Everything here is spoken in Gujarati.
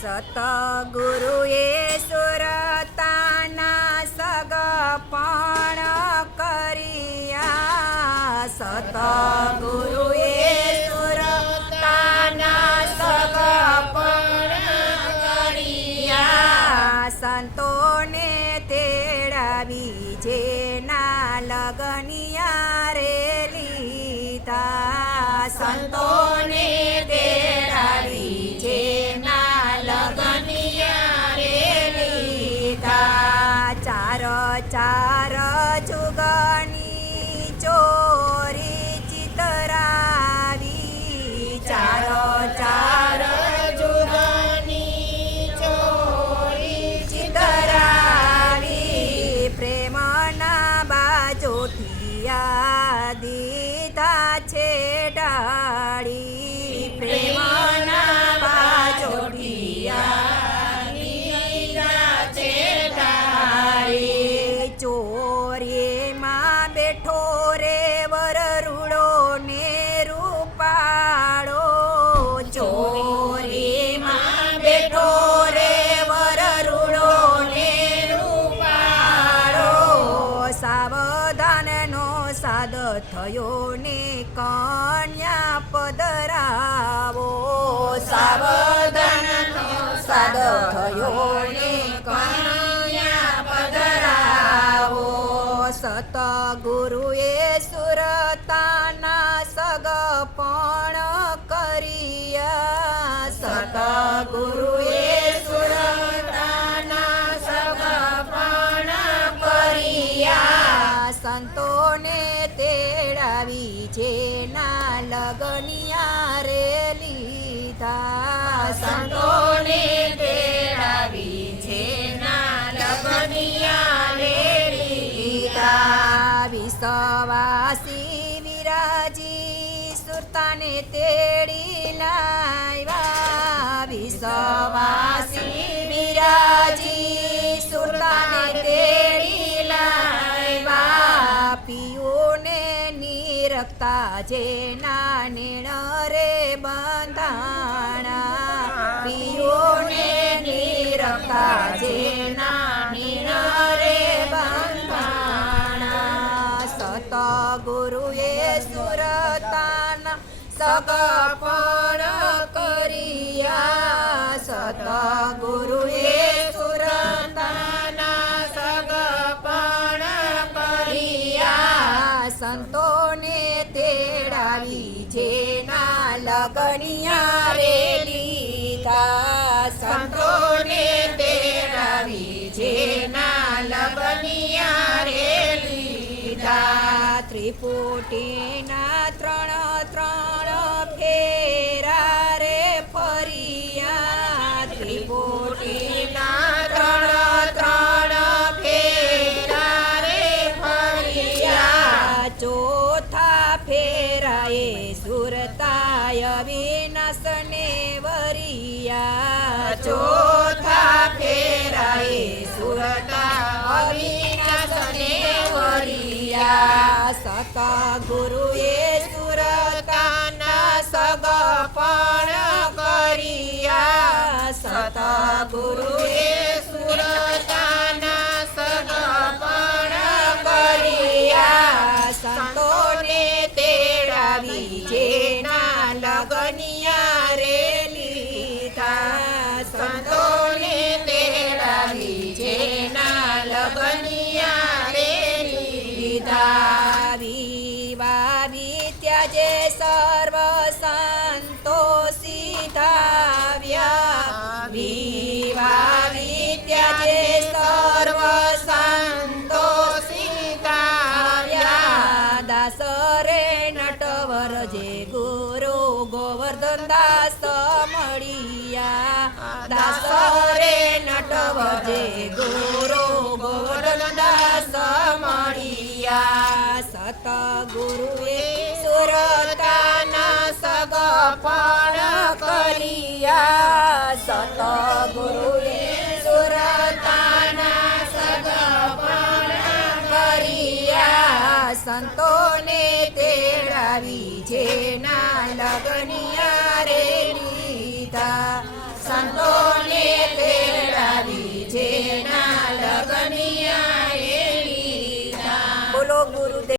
સતગુરુએ સુરતાના સગપણ કર્યા. સતગુરુએ સુરતાના સગપણ કર્યા. સંતોને તેડાવી જેના લગનિયા રે લીધા. સંતોને તેડાવી જેના લગનિયા રે લીધા. ચાર ચાર જુગની ચોરી ચિતરાવી. ચાર ચાર જુગની ચોરી ચિતરાવી. પ્રેમના બાજોઠિયા દીધા છે ડાળી. પ્રેમના બાજોઠિયા દીધા છે ડાળી. ચોરીમાં બેઠો રે વરરૂડો ને રૂપાળો. ચોરીમાં બેઠો રે વરરૂડો ને રૂપાળો. સાવધાનનો સાદ થયો ને કન્યા પધરાવો. સાવધાનનો સાદ થયો ને કન્યા પધરાવો. સતગુરુએ સુરતાના સગપણ કર્યા. સતગુરુએ સુરતાના સગપણ કર્યા. સંતોને તેડાવી જેના લગનિયા રે લીધા. સંતોને તેડાવી જેના લગનિયા રે લીધા. વિશ્વાસી વિરાજી સુરતાને તેડી લાવ્યા. વિશ્વાસી વિરાજી સુરતાને તેડી લાવ્યા. પિયુને નિરખતા જેના નેણ રે બંધાણા. પિયુને નિરખતા જેના નેણ રે બંધાણા. સતગુરુએ સુરતાના સગપણ કર્યા. સતગુરુએ સુરતાના સગપણ કર્યા. સંતોને તેડાવી જેના લગનિયા રે લીધા. સંતોને તેડાવી જેના લગનિયા રે લીધા. ત્રિપુટીના ત્રણ ત્રણ ફેરા રે ફરિયા. ત્રિપુટીના ત્રણ ત્રણ ફેરા રે ફરિયા. ચોથા ફેરાએ સુરતાય વિનાશને વરિયા. ચોથા ફેરાએ સુરતા અવિનાશને વરિયા. સતગુરુએ સુરતાના સગપણ કર્યા. સતગુરુએ સુરતાના સગપણ કર્યા. સંતોને તેડાવી જેના લગનિયા રે લીધા. સંતોને તેડાવી જેના લગનિયા રે લીધા. વિવાવી ત્યાજે સર્વ સંતો સીધાવ્યા. વિવાવી ત્યાજે સર્વ સંતો સીધાવ્યા. દાસ રે નટવર જે ગુરુ ગોવર્ધન દાસ મળ્યા. દાસ રે નટવર જે ગુરુ ગોવર્ધન દાસ મળ્યા. સતગુરુએ સુરતાના સગપણ કર્યા. સતગુરુએ સુરતાના સગપણ કર્યા. સંતોને તેડાવી જેના લગનિયા રે લીધા. સંતો